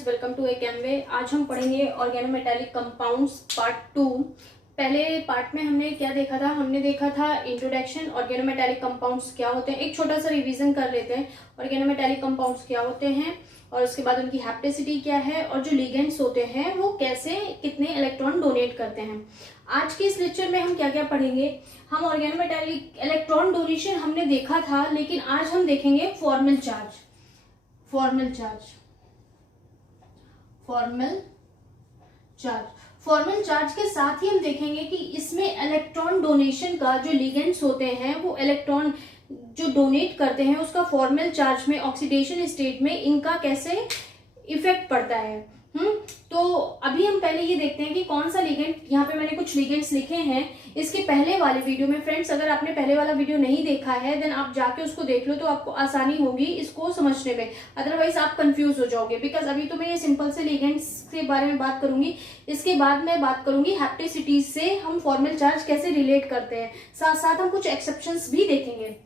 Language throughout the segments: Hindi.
Friends, welcome to एकेमवे। आज हम पढ़ेंगे ऑर्गेनोमेटालिक कंपाउंड्स पार्ट 2। पहले पार्ट में हमने क्या देखा था? हमने देखा था इंट्रोडक्शन, ऑर्गेनोमेटालिक कंपाउंड्स क्या होते हैं। एक छोटा सा रिवीजन कर लेते हैं, ऑर्गेनोमेटालिक कंपाउंड्स क्या होते हैं और उसके बाद उनकी हैप्टिसिटी क्या है और जो लिगेंड्स होते हैं वो कैसे कितने इलेक्ट्रॉन डोनेट करते हैं। आज के इस लेक्चर में हम क्या क्या पढ़ेंगे? हम ऑर्गेनोमेटालिक इलेक्ट्रॉन डोनेशन हमने देखा था, लेकिन आज हम देखेंगे फॉर्मल चार्ज। फॉर्मल चार्ज के साथ ही हम देखेंगे कि इसमें इलेक्ट्रॉन डोनेशन का जो लिगेंड्स होते हैं वो इलेक्ट्रॉन जो डोनेट करते हैं उसका फॉर्मल चार्ज में ऑक्सीडेशन स्टेट में इनका कैसे इफेक्ट पड़ता है। तो अभी हम पहले ये देखते हैं कि कौन सा लिगेंड, यहाँ पे मैंने कुछ लिगेंड्स लिखे हैं। इसके पहले वाले वीडियो में फ्रेंड्स, अगर आपने पहले वाला वीडियो नहीं देखा है देन आप जाके उसको देख लो, तो आपको आसानी होगी इसको समझने में, अदरवाइज आप कंफ्यूज हो जाओगे। बिकॉज अभी तो मैं ये सिंपल से लिगेंड्स के बारे में बात करूंगी, इसके बाद मैं बात करूंगी हैप्टिसिटी से हम फॉर्मल चार्ज कैसे रिलेट करते हैं, साथ साथ हम कुछ एक्सेप्शंस भी देखेंगे।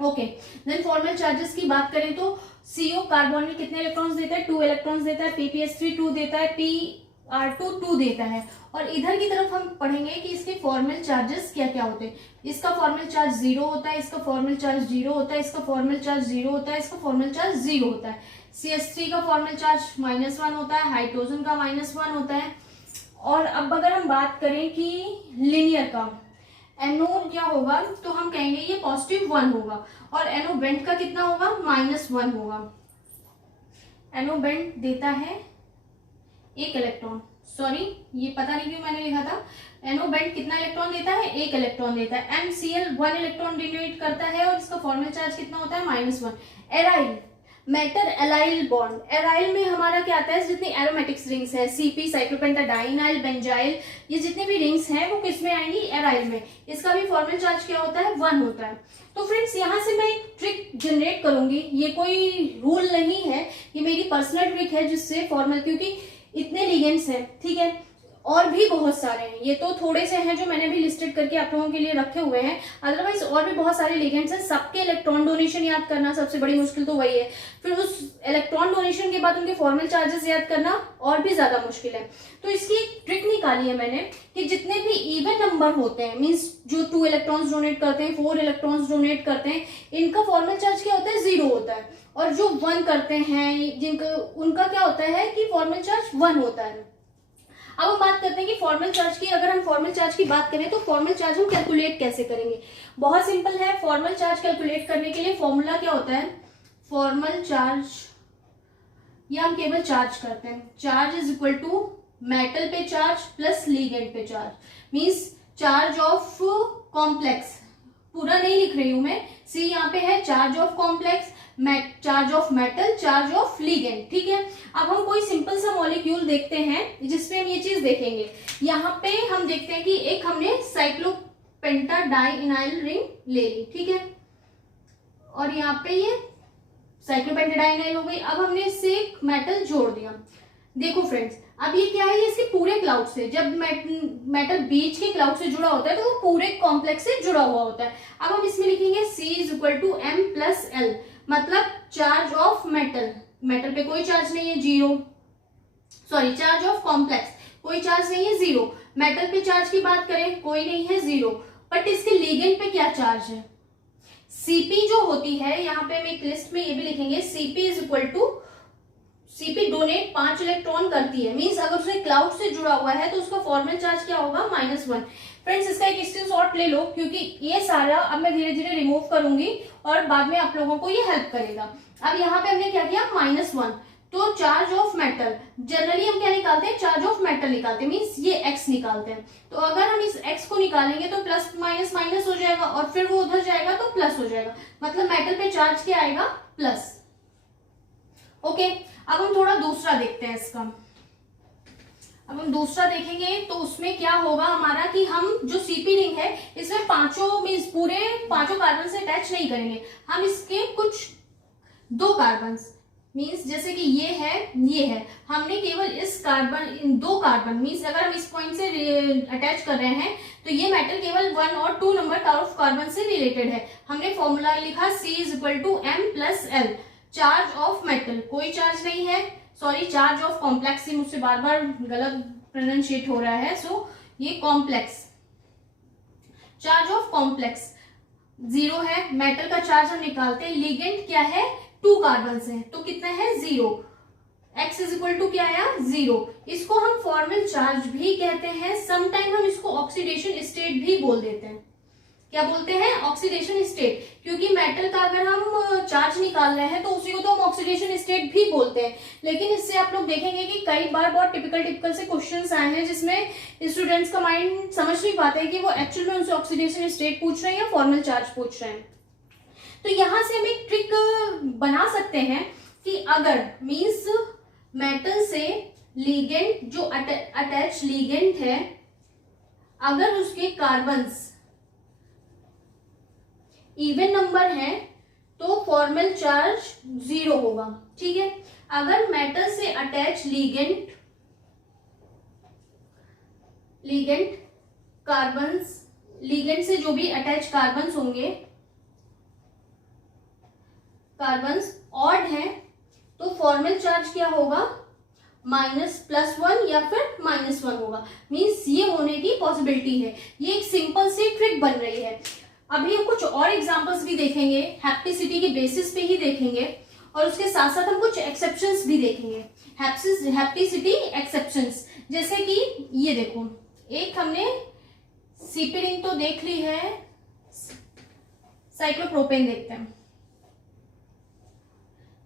ओके, देन फॉर्मल चार्जेस की बात करें तो CO कार्बोनिल कितने इलेक्ट्रॉन्स देता है? 2 इलेक्ट्रॉन्स देता है। PPS3 2 देता है। PR2 2 देता है। और इधर की तरफ हम पढ़ेंगे कि इसके फॉर्मल चार्जेस क्या क्या होते हैं। इसका फॉर्मल चार्ज 0 होता है, इसका फॉर्मल चार्ज 0 होता है, इसका फॉर्मल चार्ज 0 होता है, इसका फॉर्मल चार्ज 0 होता है। CH3 का फॉर्मल चार्ज -1 होता है, हाइड्रोजन का -1 होता है। और अब अगर हम बात करें कि लिनियर का, NO क्या होगा तो हम कहेंगे ये +1 होगा, और NO बेंट का कितना होगा? -1 होगा। NO बेंट देता है 1 इलेक्ट्रॉन, सॉरी ये पता नहीं क्यों मैंने लिखा था। NO बेंट कितना इलेक्ट्रॉन देता है? 1 इलेक्ट्रॉन देता है। MCl 1 इलेक्ट्रॉन डोनेट करता है और इसका फॉर्मल चार्ज कितना होता है? -1। Aryl metal allyl bond, aryl में हमारा क्या आता है? जितनी एरोमेटिक्स रिंग्स है, CP, साइक्लोपेंटाडाइनाइल, बेंजाइल, ये जितने भी रिंग्स हैं वो किस में आएंगी? एराइल में। इसका भी फॉर्मल चार्ज क्या होता है? 1 होता है। तो फ्रेंड्स यहाँ से मैं एक ट्रिक जनरेट करूंगी, ये कोई रूल नहीं है, ये मेरी पर्सनल ट्रिक है जिससे फॉर्मल, क्योंकि इतने लिगेंड्स हैं, ठीक है, और भी बहुत सारे हैं, ये तो थोड़े से हैं जो मैंने भी लिस्टेड करके आप लोगों के लिए रखे हुए हैं, अदरवाइज और भी बहुत सारे लिगेंड्स हैं। सबके इलेक्ट्रॉन डोनेशन याद करना सबसे बड़ी मुश्किल तो वही है, फिर उस इलेक्ट्रॉन डोनेशन के बाद उनके फॉर्मल चार्जेस याद करना और भी ज्यादा मुश्किल है। तो इसकी एक ट्रिक निकाली है मैंने कि जितने भी इवन नंबर होते हैं, मीन्स जो 2 इलेक्ट्रॉन्स डोनेट करते हैं, 4 इलेक्ट्रॉन्स डोनेट करते हैं, इनका फॉर्मल चार्ज क्या होता है? 0 होता है। और जो 1 करते हैं जिनका, उनका क्या होता है कि फॉर्मल चार्ज 1 होता है। अब हम बात करते हैं कि फॉर्मल चार्ज की, अगर हम फॉर्मल चार्ज की बात करें तो फॉर्मल चार्ज हम कैलकुलेट कैसे करेंगे? बहुत सिंपल है। फॉर्मल चार्ज कैलकुलेट करने के लिए फॉर्मूला क्या होता है? फॉर्मल चार्ज, या हम केवल चार्ज करते हैं, charge is equal to metal पे चार्ज प्लस लिगेंड पे charge, means charge of complex, पूरा नहीं लिख रही हूं मैं, सी यहाँ पे है charge of complex, charge of metal, charge of ligand, ठीक है। अब हम कोई सिंपल सा मॉलिक्यूल देखते हैं जिसपे हम ये चीज देखेंगे। यहाँ पे हम देखते हैं कि एक हमने साइक्लोपेंटाडाइनाइल रिंग ले ली, ठीक है, और यहाँ पे ये साइक्लोपेंटाडाइनाइल हो गई। अब हमने इससे एक मेटल जोड़ दिया। देखो फ्रेंड्स, अब ये क्या है? ये इसके पूरे क्लाउड से, जब मेटल बीच के क्लाउड से जुड़ा होता है तो वो पूरे कॉम्प्लेक्स से जुड़ा हुआ होता है। अब हम इसमें लिखेंगे C is equal to M plus L, मतलब चार्ज ऑफ मेटल, मेटल पे कोई चार्ज नहीं है, 0, सॉरी चार्ज ऑफ कॉम्प्लेक्स कोई चार्ज नहीं है, 0। मेटल पे चार्ज की बात करें कोई नहीं है, 0, बट इसके लिगेंड पे क्या चार्ज है? CP जो होती है, यहाँ पे हम एक लिस्ट में ये भी लिखेंगे, CP is equal to, CP donate 5 electron करती है, मींस अगर उसने क्लाउड से जुड़ा हुआ है तो उसका फॉर्मल चार्ज क्या होगा? -1। फ्रेंड्स इसका एक स्क्रीनशॉट ले लो, क्योंकि ये सारा अब मैं धीरे धीरे रिमूव करूंगी और बाद में आप लोगों को ये हेल्प करेगा। अब यहाँ पे हमने क्या किया? -1, तो चार्ज ऑफ मेटल, जनरली हम क्या निकालते हैं? चार्ज ऑफ मेटल निकालते हैं, मींस ये x निकालते हैं। तो अगर हम इस x को निकालेंगे तो प्लस माइनस माइनस हो जाएगा, और फिर वो उधर जाएगा तो प्लस हो जाएगा, मतलब मेटल पे चार्ज क्या आएगा? प्लस। ओके, अब हम थोड़ा दूसरा देखते हैं इसका। अब हम दूसरा देखेंगे तो उसमें क्या होगा हमारा कि हम जो CP रिंग है इसमें पांचों, मींस पूरे 5 कार्बन से अटैच नहीं करेंगे, हम इसके कुछ 2 कार्बन, मींस जैसे कि ये है, हमने केवल इस कार्बन, इन 2 कार्बन, मींस अगर हम इस पॉइंट से अटैच कर रहे हैं तो ये मेटल केवल 1 और 2 नंबर ऑफ कार्बन से रिलेटेड है। हमने फॉर्मूला लिखा C is equal to M plus L, charge of metal कोई चार्ज नहीं है, सॉरी, चार्ज ऑफ कॉम्प्लेक्स, ही मुझसे बार बार गलत प्रोनाउंशिएट हो रहा है, सो ये कॉम्प्लेक्स, चार्ज ऑफ कॉम्प्लेक्स 0 है। मेटल का चार्ज हम निकालते हैं, लिगेंड क्या है 2 कार्बन है, तो कितना है 0, x इज इक्वल टू क्या आया 0। इसको हम फॉर्मल चार्ज भी कहते हैं, समटाइम हम इसको ऑक्सीडेशन स्टेट भी बोल देते हैं। क्या बोलते हैं, ऑक्सीडेशन स्टेट, क्योंकि मेटल का अगर हम चार्ज निकाल रहे हैं तो उसी को तो हम ऑक्सीडेशन स्टेट भी बोलते हैं। लेकिन इससे आप लोग देखेंगे कि कई बार बहुत टिपिकल से क्वेश्चंस आए हैं जिसमें स्टूडेंट्स का माइंड समझ नहीं पाते हैं कि वो एक्चुअल में उनसे ऑक्सीडेशन स्टेट पूछ रहे हैं या फॉर्मल चार्ज पूछ रहे हैं। तो यहां से हम एक ट्रिक बना सकते हैं कि अगर मीन्स मेटल से लिगेंड जो अटैच लिगेंड है, अगर उसके कार्बन्स इवन नंबर है तो फॉर्मल चार्ज 0 होगा। ठीक है, अगर मेटल से अटैच लिगेंड कार्बन्स, लिगेंड से जो भी अटैच कार्बन्स होंगे, कार्बन्स ऑड है तो फॉर्मल चार्ज क्या होगा -+1 या फिर -1 होगा। मीन्स ये होने की पॉसिबिलिटी है। ये एक सिंपल सी ट्रिक बन रही है। अभी हम कुछ और एग्जांपल्स भी देखेंगे, हैप्टिसिटी के बेसिस पे ही देखेंगे, और उसके साथ साथ हम कुछ एक्सेप्शंस भी देखेंगे, हैप्टिसिटी एक्सेप्शंस। जैसे कि ये देखो, एक हमने सीपी रिंग तो देख ली है, साइक्लोप्रोपेन देखते हैं।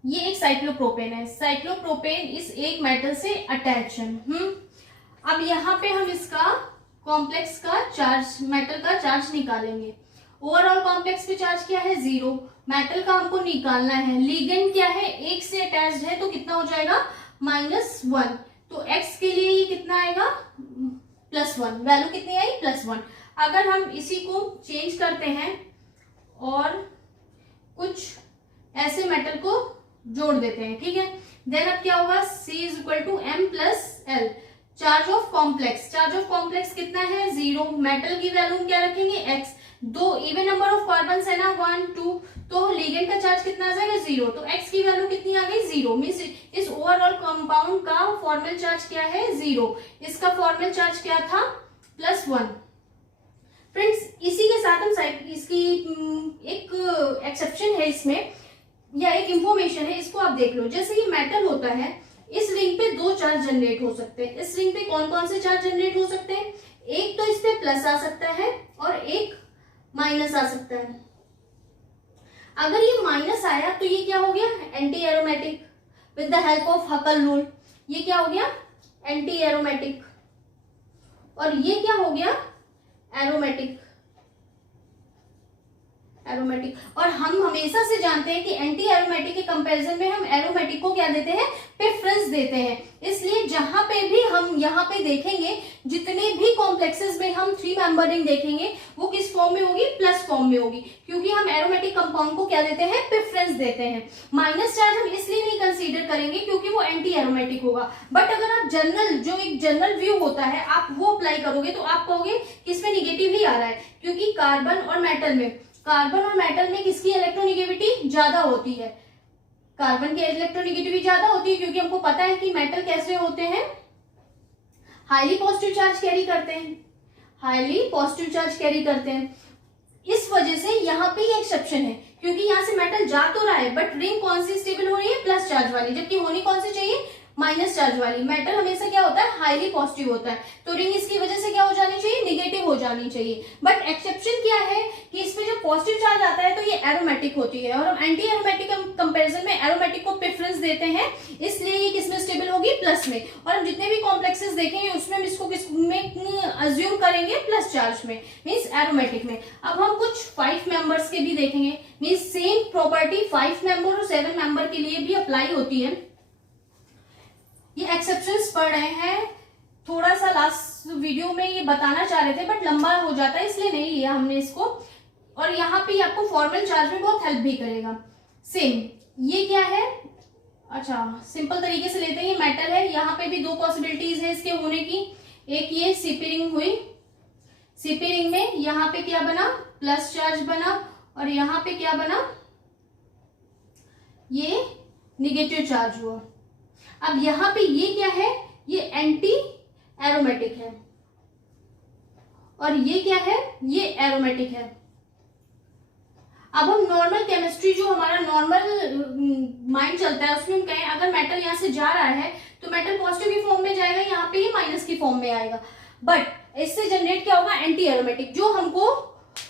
ये एक साइक्लोप्रोपेन है, साइक्लोप्रोपेन इस एक मेटल से अटैच है। अब यहाँ पे हम इसका कॉम्प्लेक्स का चार्ज, मेटल का चार्ज निकालेंगे। ओवरऑल कॉम्प्लेक्स पे चार्ज क्या है 0, मेटल का हमको निकालना है। लिगेंड क्या है, एक से अटैच्ड है, तो कितना हो जाएगा -1। तो x के लिए ये कितना आएगा +1, वैल्यू कितनी आई +1। अगर हम इसी को चेंज करते हैं और कुछ ऐसे मेटल को जोड़ देते हैं, ठीक है, देन अब क्या होगा, C = m+l, charge of complex, charge of complex कितना है 0, मेटल की वैल्यू क्या रखेंगे x, 2 even number of carbon है ना 1 2, तो लिगेंड का चार्ज कितना आ जाएगा 0, तो x की वैल्यू कितनी आ गई 0। मीन्स इस ओवरऑल कंपाउंड का फॉर्मल चार्ज क्या है 0, इसका फॉर्मल चार्ज क्या था +1। फ्रेंड्स, इसी के साथ हम इसकी एक एक्सेप्शन है इसमें, या एक इंफॉर्मेशन है, इसको आप देख लो। जैसे ये मेटल होता है, इस रिंग पे 2 चार्ज जनरेट हो सकते हैं। इस रिंग पे कौन कौन से चार्ज जनरेट हो सकते हैं, एक तो इस पे प्लस आ सकता है और एक माइनस आ सकता है। अगर ये माइनस आया तो ये क्या हो गया anti aromatic, with the help of हकल rule ये क्या हो गया एंटी एरोमेटिक, और ये क्या हो गया एरोमेटिक। और हम हमेशा से जानते हैं कि एंटी एरोमेटिक के कंपैरिजन में हम एरोमेटिक को क्या देते हैं, प्रेफरेंस देते हैं। इसलिए जहां पे भी हम यहाँ पे देखेंगे, जितने भी कॉम्प्लेक्सेस में हम 3 मेंबर रिंग देखेंगे, वो किस फॉर्म में होगी, प्लस फॉर्म में होगी, क्योंकि हम एरोमेटिक कंपाउंड को क्या देते हैं, प्रेफरेंस देते हैं। माइनस चार्ज हम इसलिए नहीं कंसीडर करेंगे क्योंकि वो एंटी एरोमेटिक होगा। बट अगर आप जनरल, जो एक जनरल व्यू होता है, आप वो अप्लाई करोगे तो आप कहोगे कि इसमें निगेटिव ही आ रहा है, क्योंकि कार्बन और मेटल में किसकी इलेक्ट्रोनिगेटिविटी ज्यादा होती है, कार्बन की इलेक्ट्रोनिगेटिविटी ज्यादा होती है, क्योंकि हमको पता है कि मेटल कैसे होते हैं, हाईली पॉजिटिव चार्ज कैरी करते हैं, इस वजह से यहाँ पे ये एक्सेप्शन है, क्योंकि यहाँ से मेटल जा तो रहा है बट रिंग कौन सी स्टेबल हो रही है, प्लस चार्ज वाली, जबकि होनी कौन सी चाहिए, माइनस चार्ज वाली। मेटल हमेशा क्या होता है, हाईली पॉजिटिव होता है, तो रिंग इसकी वजह से क्या हो जानी चाहिए, निगेटिव हो जानी चाहिए। बट एक्सेप्शन क्या है कि इसमें जब पॉजिटिव चार्ज आता है तो ये एरोमेटिक होती है, और हम एंटी एरोमेटिक कंपैरिजन में एरोमेटिक को प्रेफरेंस देते हैं, इसलिए ये किसमें स्टेबल होगी, प्लस में। और हम जितने भी कॉम्प्लेक्सेस देखेंगे उसमें हम इसको किसमें अज्यूम करेंगे, प्लस चार्ज में, मीन्स एरोमेटिक में। अब हम कुछ 5 मेंबर्स के भी देखेंगे, मीन्स सेम प्रॉपर्टी 5 मेंबर और 7 मेंबर के लिए भी अप्लाई होती है। ये एक्सेप्शंस पढ़ रहे हैं, थोड़ा सा लास्ट वीडियो में ये बताना चाह रहे थे बट लंबा हो जाता है, इसलिए नहीं लिया हमने इसको। और यहाँ पे आपको फॉर्मल चार्ज में बहुत हेल्प भी करेगा। सेम ये क्या है, अच्छा सिंपल तरीके से लेते हैं, ये मेटल है, यहाँ पे भी 2 पॉसिबिलिटीज है इसके होने की। एक ये सीपी रिंग हुई, सीपी रिंग में यहाँ पे क्या बना, प्लस चार्ज बना, और यहाँ पे क्या बना, ये निगेटिव चार्ज हुआ। अब यहाँ पे ये क्या है, ये एंटी एरोमेटिक है और ये क्या है, ये एरोमेटिक है। अब हम नॉर्मल केमिस्ट्री, जो हमारा नॉर्मल माइंड चलता है, उसमें हम कहें अगर मेटल यहाँ से जा रहा है तो मेटल पॉजिटिव की फॉर्म में जाएगा, यहाँ पे ये माइनस की फॉर्म में आएगा। बट इससे जनरेट क्या होगा, एंटी एरोमेटिक, जो हमको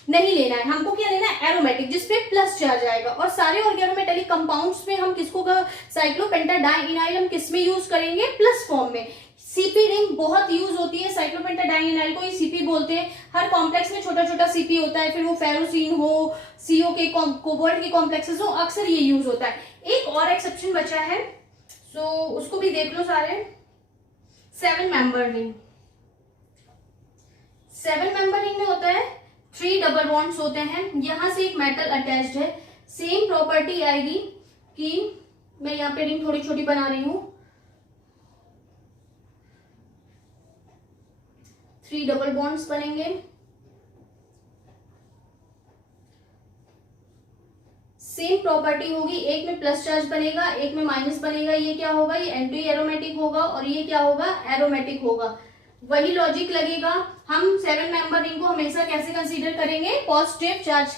नहीं लेना है। हमको क्या लेना है, एरोमेटिक, जिसपे प्लस चार्ज आएगा। और सारे ऑर्गेनोमेटेलिक कंपाउंड्स में हम किसको, साइक्लोपेंटाडाइइनाइल हम किस में यूज करेंगे, प्लस फॉर्म में। सीपी रिंग बहुत यूज होती है, साइक्लोपेंटाडाइइनाइल को ही सीपी बोलते हैं। हर कॉम्प्लेक्स में छोटा छोटा सीपी होता है, फिर वो फेरोसिन हो, सीओ के कोबाल्ट के कॉम्प्लेक्सेस हो, अक्सर ये यूज होता है। एक और एक्सेप्शन बचा है, सो उसको भी देख लो सारे। 7 मेंबर रिंग, 7 मेंबर रिंग में होता है 3 डबल बॉन्ड्स होते हैं। यहां से एक मेटल अटैच्ड है, सेम प्रॉपर्टी आएगी कि मैं यहाँ पे रिंग थोड़ी छोटी बना रही हूं, 3 डबल बॉन्ड्स बनेंगे। सेम प्रॉपर्टी होगी, एक में प्लस चार्ज बनेगा, एक में माइनस बनेगा। ये क्या होगा, ये एंटी एरोमेटिक होगा और ये क्या होगा, एरोमेटिक होगा। वही लॉजिक लगेगा। हम 7 मेंबर रिंग को हमेशा कैसे कंसीडर करेंगे, पॉजिटिव चार्ज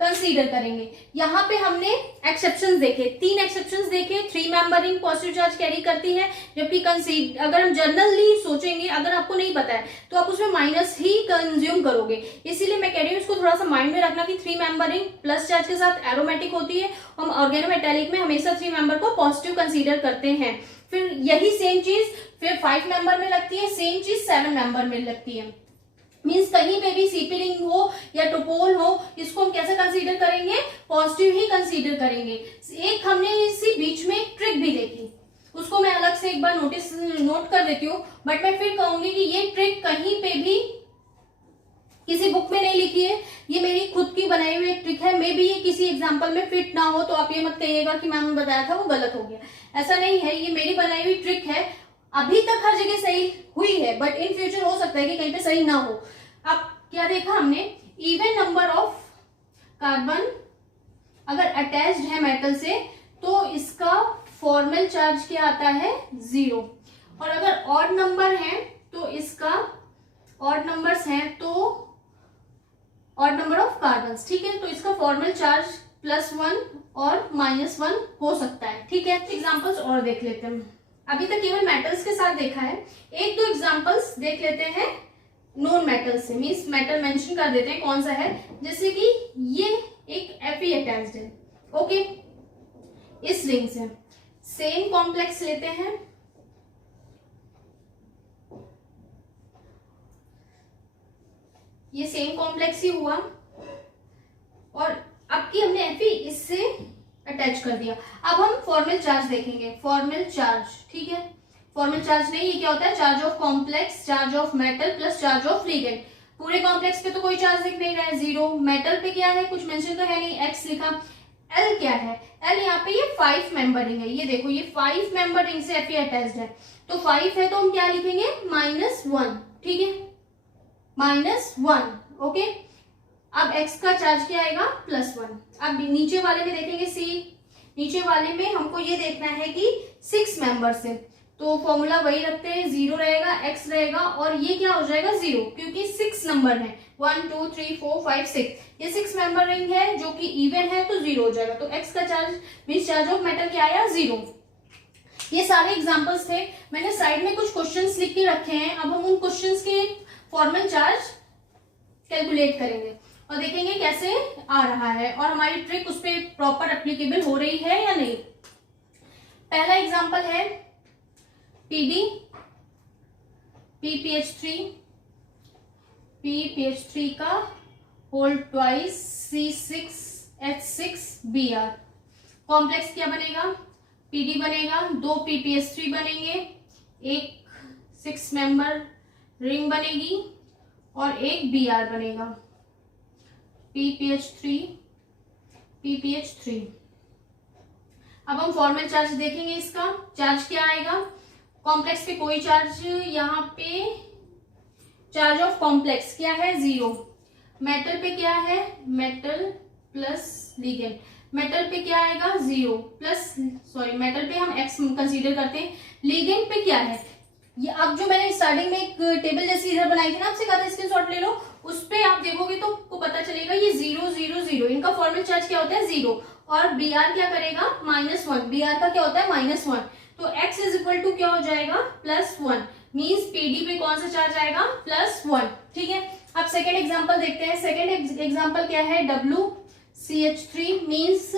कंसीडर करेंगे। यहाँ पे हमने एक्सेप्शंस देखे, 3 एक्सेप्शंस देखे। 3 member ring positive charge carry करती है, जबकि अगर हम जनरली सोचेंगे, अगर आपको नहीं पता है तो आप उसमें माइनस ही कंज्यूम करोगे। इसीलिए मैं कह रही हूँ इसको थोड़ा सा माइंड में रखना कि 3 मेंबर रिंग प्लस चार्ज के साथ एरोमेटिक होती है। हम ऑर्गेनोमेटेलिक में हमेशा 3 मेंबर को पॉजिटिव कंसीडर करते हैं। फिर यही सेम चीज फिर 5 मेंबर में लगती है, सेम चीज 7 मेंबर में लगती है। मींस कहीं पे भी सीपी रिंग हो या टोपोल हो, इसको हम कैसे कंसीडर करेंगे, पॉजिटिव ही कंसीडर करेंगे। एक हमने इसी बीच में एक ट्रिक भी देखी, उसको मैं अलग से एक बार नोट कर देती हूँ, बट मैं फिर कहूंगी कि ये ट्रिक कहीं पे भी किसी बुक में नहीं लिखी है, ये मेरी खुद की बनाई हुई एक ट्रिक है। मे बी ये किसी एग्जाम्पल में फिट ना हो तो आप ये मत कहिएगा कि मैम ने बताया था वो गलत हो गया, ऐसा नहीं है। ये मेरी बनाई हुई ट्रिक है, अभी तक हर जगह सही हुई है, बट इन फ्यूचर हो सकता है कि कहीं पे सही ना हो। अब क्या देखा हमने, इवन नंबर ऑफ कार्बन अगर अटैच्ड है मेटल से तो इसका फॉर्मल चार्ज क्या आता है, 0। और अगर ऑड नंबर है तो इसका, ऑड नंबर्स हैं तो ऑड नंबर ऑफ कार्बन, ठीक है, तो इसका फॉर्मल चार्ज +1 और -1 हो सकता है। ठीक है, एग्जांपल्स और देख लेते हैं। अभी तक केवल मेटल्स के साथ देखा है, 1-2 एग्जांपल्स देख लेते हैं नॉन मेटल से। मींस मेटल मेंशन कर देते हैं कौन सा है, जैसे कि ये एक Fe अटैच्ड है, ओके, इस रिंग से। सेम कॉम्प्लेक्स लेते हैं, ये सेम कॉम्प्लेक्स ही हुआ, और अब की हमने Fe इससे अटैच कर दिया। अब हम फॉर्मल चार्ज देखेंगे, फॉर्मल चार्ज, ठीक है। फॉर्मल चार्ज नहीं, ये क्या होता है, charge of complex, charge of metal plus charge of ligand. पूरे कॉम्प्लेक्स पे तो कोई चार्ज दिख नहीं रहा है, 0। मेटल पे क्या है, कुछ मेंशन तो है नहीं, x लिखा। L क्या है, L यहाँ पे ये 5 मेंबर रिंग है, ये देखो ये 5 मेंबर रिंग से Fe अटैच्ड है, तो 5 है तो हम क्या लिखेंगे, -1, ठीक है, -1, ओके। अब x का चार्ज क्या आएगा, +1। अब नीचे वाले में देखेंगे C, नीचे वाले में हमको ये देखना है कि 6 मेंबर से, तो फॉर्मूला वही रखते हैं, 0 रहेगा, x रहेगा, और ये क्या हो जाएगा 0, क्योंकि 6 नंबर है, 1 2 3 4 5 6, ये 6 मेंबर रिंग है जो कि इवन है, तो 0 हो जाएगा। तो x का charge means charge of metal क्या आया, 0। ये सारे एग्जांपल्स थे, मैंने साइड में कुछ क्वेश्चंस लिख के रखे हैं। अब हम उन क्वेश्चंस के फॉर्मल चार्ज कैलकुलेट करेंगे और देखेंगे कैसे आ रहा है और हमारी ट्रिक उस पर प्रॉपर एप्लीकेबल हो रही है या नहीं। पहला एग्जांपल है PD, PPH3 का होल ट्वाइस C6H6Br। कॉम्प्लेक्स क्या बनेगा, PD बनेगा, 2 PPH3 बनेंगे, एक 6 मेंबर रिंग बनेगी और एक Br बनेगा, PPH3। अब हम फॉर्मल चार्ज देखेंगे, इसका चार्ज क्या आएगा, कॉम्प्लेक्स पे कोई चार्ज, यहाँ पे चार्ज ऑफ कॉम्प्लेक्स क्या है, 0। मेटल पे क्या है, मेटल प्लस लिगेंड, मेटल पे क्या आएगा, 0 प्लस, सॉरी मेटल पे हम x कंसीडर करते हैं, लिगेंड पे क्या है, ये अब जो मैंने स्टार्टिंग में एक टेबल जैसी इधर बनाई थी ना, आपसे कहा था स्क्रीनशॉट ले लो, उस पे आप देखोगे तो आपको पता चलेगा ये 0 0 0, इनका फॉर्मल चार्ज क्या होता है 0, और Br क्या करेगा -1, Br का क्या होता है -1, तो x इज इक्वल टू क्या हो जाएगा +1, मींस Pd पे कौन सा चार्ज आएगा +1। ठीक है, अब सेकेंड एग्जाम्पल देखते हैं। सेकेंड एग्जाम्पल क्या है, WCH3 मींस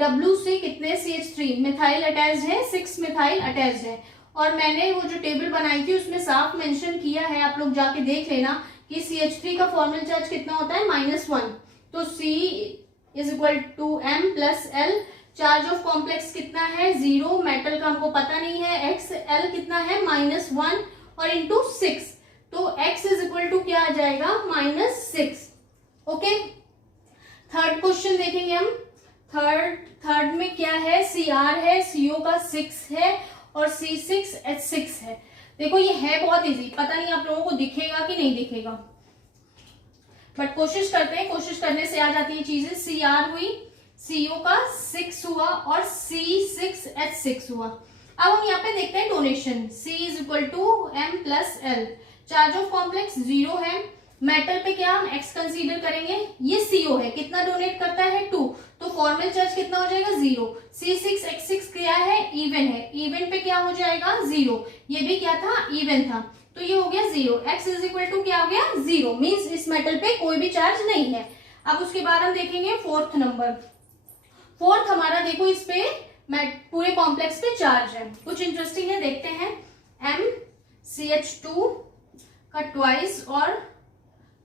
W से कितने CH3 मिथाइल अटैच्ड है, 6 मिथाइल अटैच्ड है, और मैंने वो जो टेबल बनाई थी उसमें साफ मेंशन किया है, आप लोग जाके देख लेना कि CH3 का फॉर्मल चार्ज कितना होता है -1, तो C is equal to M plus L, charge of complex कितना है 0, मेटल का हमको पता नहीं है, x L कितना है -1 और इंटू 6, तो x इज इक्वल टू क्या आ जाएगा -6। ओके, थर्ड क्वेश्चन देखेंगे हम। थर्ड में क्या है, Cr है, CO का 6 है और C6H6 है। देखो ये है बहुत इजी, पता नहीं आप लोगों को दिखेगा कि नहीं दिखेगा, बट कोशिश करते हैं, कोशिश करने से आ जाती है चीजें। Cr हुई, CO का 6 हुआ और C6H6 हुआ। अब हम यहाँ पे देखते हैं donation, C is equal to M plus L, charge of complex 0 है, मेटल पे क्या हम x कंसीडर करेंगे, ये CO है, कितना डोनेट करता है 2, तो फॉर्मल चार्ज कितना हो जाएगा 0, C6H6 क्या है इवन है, इवन पे क्या हो जाएगा 0, ये भी क्या था इवन था, तो ये हो गया 0, x इज इक्वल टू क्या हो गया 0, मींस इस मेटल पे कोई भी चार्ज नहीं है। अब उसके बाद हम देखेंगे फोर्थ नंबर। फोर्थ हमारा देखो इस पे पूरे कॉम्प्लेक्स पे चार्ज है, कुछ इंटरेस्टिंग है, देखते हैं। MCH2 का ट्वाइस और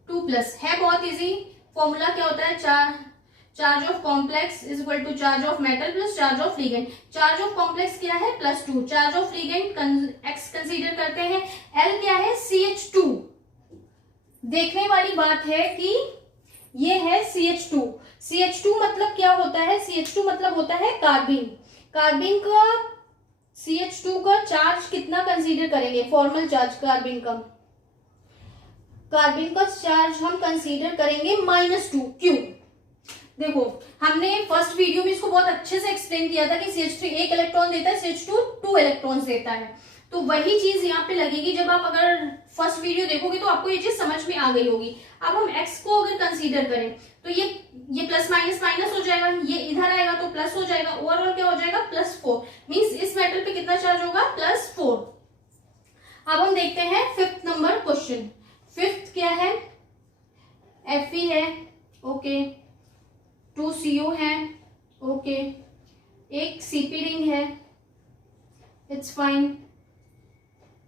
2+ है, बहुत इजी, फॉर्मूला क्या होता है, charge of complex is equal to charge of metal plus charge of ligand. Charge of complex क्या है +2, charge of ligand x consider करते हैं, L क्या है CH2। देखने वाली बात है कि ये है CH2, CH2 मतलब क्या होता है, CH2 मतलब होता है कार्बिन, कार्बिन का CH2 का चार्ज कितना कंसीडर करेंगे, फॉर्मल चार्ज कार्बिन का चार्ज हम कंसीडर करेंगे -2, क्यों, देखो हमने फर्स्ट वीडियो में इसको बहुत अच्छे से एक्सप्लेन किया था कि CH3 1 इलेक्ट्रॉन देता है, CH2 2 इलेक्ट्रॉन्स देता है, तो वही चीज यहाँ पे लगेगी। जब आप अगर फर्स्ट वीडियो देखोगे तो आपको ये चीज समझ में आ गई होगी। अब हम x को अगर कंसीडर करें तो ये प्लस माइनस माइनस हो जाएगा, ये इधर आएगा तो प्लस हो जाएगा, ओवरऑल क्या हो जाएगा +4, मींस इस मेटल पे कितना चार्ज होगा +4। अब हम देखते हैं फिफ्थ नंबर क्वेश्चन। फिफ्थ क्या है, Fe है, ओके, 2 CO है, ओके, एक CP रिंग है, इट्स फाइन,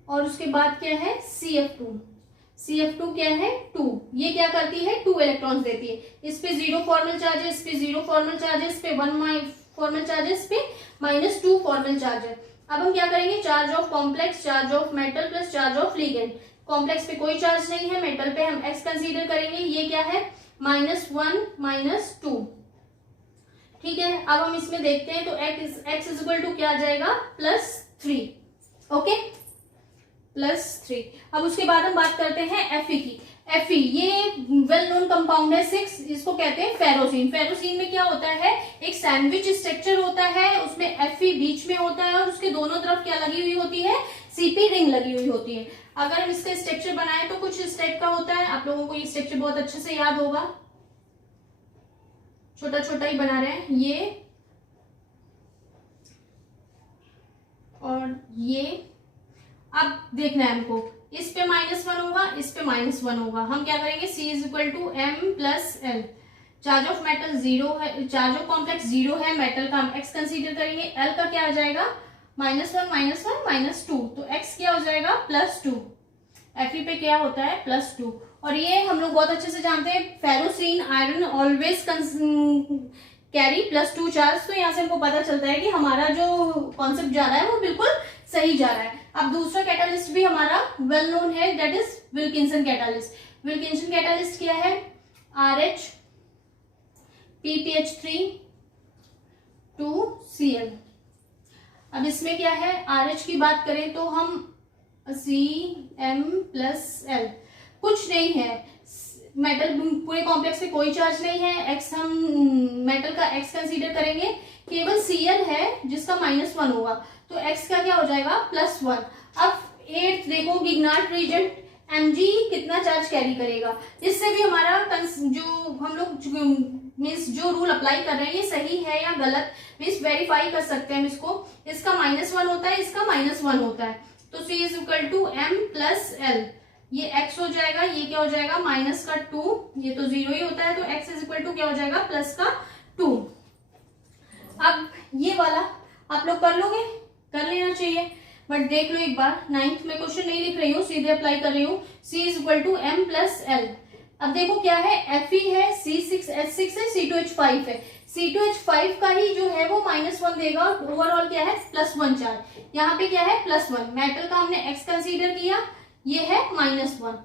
और उसके बाद क्या है CF2 क्या है 2, ये क्या करती है 2 इलेक्ट्रॉन्स देती है, इस पे 0 फॉर्मल चार्ज है, इस पे 0 फॉर्मल चार्ज है, इस पे 1 फॉर्मल चार्ज है, इस पे -2 फॉर्मल चार्ज है। अब हम क्या करेंगे, charge of complex, charge of metal plus charge of ligand, complex पे कोई चार्ज नहीं है, मेटल पे हम x कंसीडर करेंगे, ये क्या है -1 -2। ठीक है, अब हम इसमें देखते हैं तो x इज इक्वल टू क्या आ जाएगा +3, ओके, +3। अब उसके बाद हम बात करते हैं Fe की। Fe ये वेल नोन कंपाउंड है 6, इसको कहते हैं फेरोसिन। फेरोसिन में क्या होता है, एक सैंडविच स्ट्रक्चर होता है, उसमें Fe बीच में होता है और उसके दोनों तरफ क्या लगी हुई होती है, CP रिंग लगी हुई होती है। अगर हम इसका स्ट्रक्चर बनाए तो कुछ इस टाइप का होता है, आप लोगों को ये स्ट्रक्चर बहुत अच्छे से याद होगा, छोटा छोटा ही बना रहे हैं, ये और ये। अब देखना है हमको, इस पे -1 होगा, इस पे -1 होगा, हम क्या करेंगे, C is equal to M plus L, charge of metal 0 है, चार्ज ऑफ कॉम्प्लेक्स 0 है, मेटल का हम x कंसीडर करेंगे, L का क्या आ जाएगा -1 -1 -2, तो x क्या हो जाएगा +2, Fe पे क्या होता है +2। और ये हम लोग बहुत अच्छे से जानते हैं, ferrocene iron always carry +2 charge, तो यहाँ से हमको पता चलता है कि हमारा जो कॉन्सेप्ट जा रहा है वो बिल्कुल सही जा रहा है। अब दूसरा कैटालिस्ट भी हमारा वेल नोन है, that is Wilkinson catalyst. Wilkinson catalyst क्या है, RH PPH3 2Cl। अब इसमें क्या है, RH की बात करें तो हम CM प्लस L, कुछ नहीं है, मेटल पूरे कॉम्प्लेक्स पे कोई चार्ज नहीं है, x हम मेटल का x कंसीडर करेंगे केवल Cl है जिसका -1 होगा, तो x का क्या हो जाएगा +1। अब 8th देखो, गिगनार्ड रीजेंट Mg कितना चार्ज कैरी करेगा। इससे भी हमारा जो हम लोग मीन्स जो रूल अप्लाई कर रहे हैं ये सही है या गलत मीन्स वेरीफाई कर सकते हैं इसको। इसका -1 होता है, इसका -1 होता है, तो C is equal to M plus L, ये x हो जाएगा, ये क्या हो जाएगा -2, ये तो 0 ही होता है, तो x इज इक्वल टू क्या हो जाएगा +2। अब ये वाला आप लोग कर लोगे, कर लेना चाहिए, बट देख लो एक बार, 9th में क्वेश्चन नहीं लिख रही हूँ, सीधे अप्लाई कर रही हूँ। C is equal to M plus L। अब देखो क्या है, Fe है, C6H6 है, C2H5 है। C2H5 का ही जो है वो -1 देगा, ओवरऑल क्या है +1 चार्ज। यहाँ पे क्या है +1, मेटल का हमने x कंसीडर किया, ये है -1।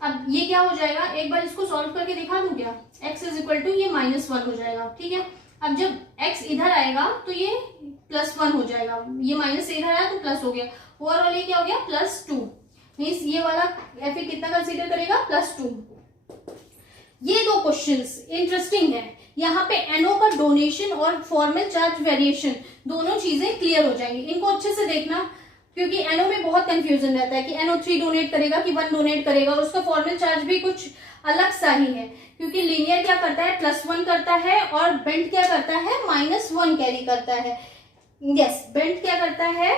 अब ये क्या हो जाएगा, एक बार इसको सॉल्व करके दिखा दूं क्या, x इज इक्वल टू ये -1 हो जाएगा, ठीक है। अब जब x इधर आएगा तो ये +1 हो जाएगा, ये माइनस से इधर आया तो प्लस हो गया, ओवरऑल ये क्या हो गया +2, मीन्स ये वाला Fe कितना कंसीडर करेगा +2। ये दो क्वेश्चंस इंटरेस्टिंग है, यहाँ पे NO का डोनेशन और फॉर्मल चार्ज वेरिएशन दोनों चीजें क्लियर हो जाएंगी, इनको अच्छे से देखना, क्योंकि NO में बहुत कंफ्यूजन रहता है कि NO3 डोनेट करेगा कि 1 डोनेट करेगा, उसका फॉर्मल चार्ज भी कुछ अलग सा ही है, क्योंकि लीनियर क्या करता है +1 करता है और बेंट क्या करता है -1 कैरी करता है। यस, बेंट क्या करता है,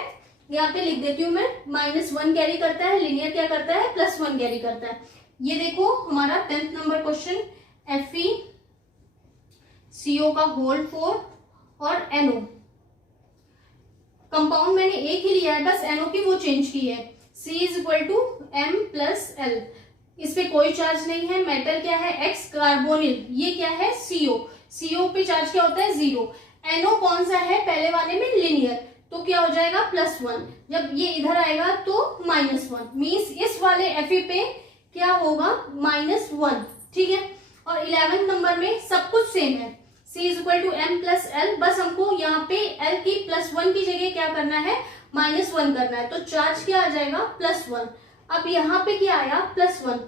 यहाँ पे लिख देती हूँ मैं, -1 कैरी करता है, लीनियर क्या करता है +1 कैरी करता है। ये देखो हमारा 10th नंबर क्वेश्चन, FeCO का होल 4 और NO, कंपाउंड मैंने एक ही लिया है, बस NO की वो चेंज की है। C is equal to M plus L, इस पे कोई चार्ज नहीं है, मेटल क्या है X कार्बोनिल, ये क्या है CO, CO पे चार्ज क्या होता है 0। NO कौन सा है, पहले वाले में लीनियर, तो क्या हो जाएगा +1, जब ये इधर आएगा तो -1, मीन्स इस वाले Fe पे क्या होगा -1, ठीक है। और 11th नंबर में सब कुछ सेम है, C is equal to M plus L, बस हमको यहाँ पे L की +1 की जगह क्या करना है -1 करना है, तो चार्ज क्या आ जाएगा +1। अब यहाँ पे क्या आया +1,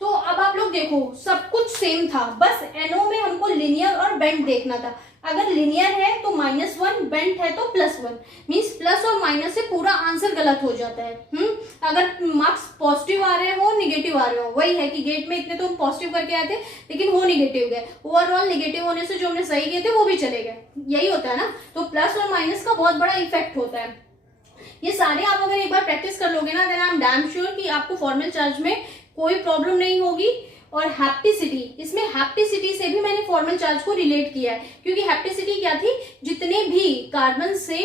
तो अब आप लोग देखो सब कुछ सेम था, बस NO में हमको लिनियर और बेंट देखना था। अगर लिनियर है तो -1, बेंट है तो +1, मीन्स प्लस और माइनस से पूरा आंसर गलत हो जाता है। अगर मार्क्स पॉजिटिव आ रहे हो निगेटिव आ रहे हो, वही है कि गेट में इतने तो हम पॉजिटिव करके आए थे लेकिन हो निगेटिव गए, ओवरऑल निगेटिव होने से जो हमने सही किए थे वो भी चले गए, यही होता है ना। तो प्लस और माइनस का बहुत बड़ा इफेक्ट होता है। ये सारे आप अगर एक बार प्रैक्टिस कर लोगे ना, then I am damn sure कि आपको फॉर्मल चार्ज में कोई प्रॉब्लम नहीं होगी। और हैप्टिसिटी, इसमें हैप्टिसिटी से भी मैंने फॉर्मल चार्ज को रिलेट किया है, क्योंकि हैप्टिसिटी क्या थी, जितने भी कार्बन से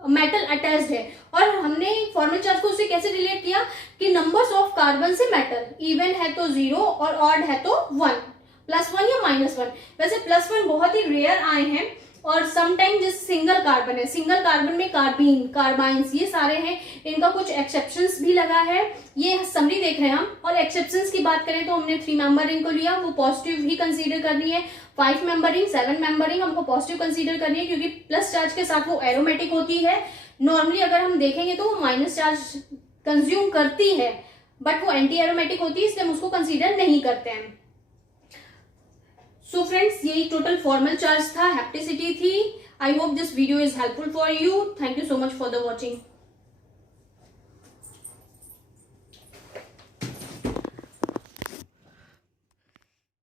मेटल अटैच्ड है, और हमने फॉर्मल चार्ज को उससे कैसे रिलेट किया कि नंबर्स ऑफ कार्बन से मेटल, इवन है तो 0 और ऑड है तो 1, +1 या -1। वैसे +1 बहुत ही रेयर आए हैं, और समटाइम जिस सिंगल कार्बन है, सिंगल कार्बन में कार्बीन, कार्बाइंस, ये सारे हैं, इनका कुछ एक्सेप्शंस भी लगा है। ये समरी देख रहे हैं हम। और एक्सेप्शंस की बात करें तो हमने 3 मेंबर रिंग को लिया, वो पॉजिटिव ही कंसीडर करनी है। 5 मेंबर रिंग, 7 मेंबर रिंग हमको पॉजिटिव कंसीडर करनी है, क्योंकि प्लस चार्ज के साथ वो एरोमेटिक होती है। नॉर्मली अगर हम देखेंगे तो वो माइनस चार्ज कंज्यूम करती है, बट वो एंटी एरोमेटिक होती है, इसलिए हम उसको कंसीडर नहीं करते हैं। सो फ्रेंड्स, यही टोटल फॉर्मल चार्ज था, हैप्टिसिटी थी। I hope this video is helpful for you. Thank you so much for the watching.